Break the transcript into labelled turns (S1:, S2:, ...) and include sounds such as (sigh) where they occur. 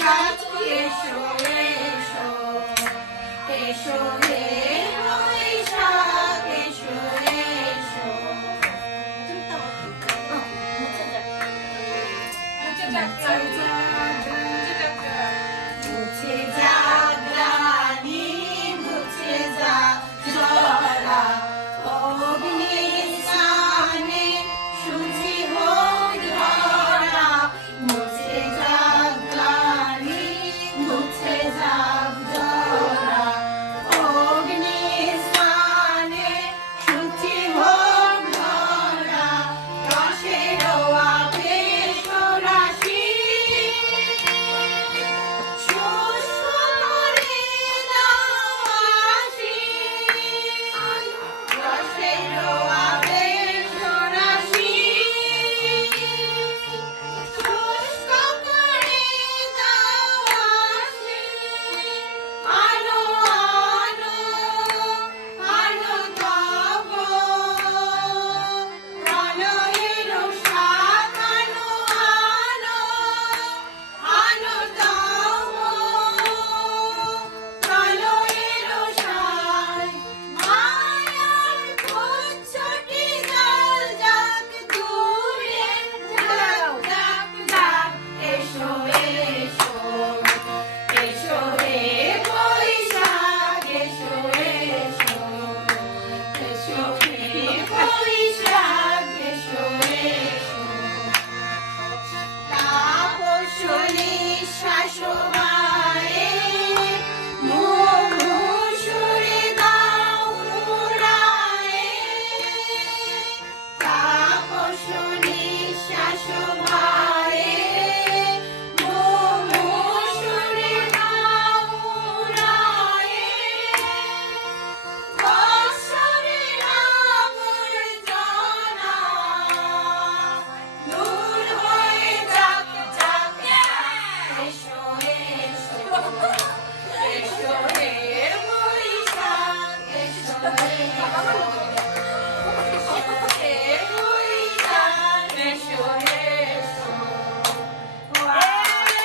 S1: এসো এসো এসো শাসন 아, (laughs)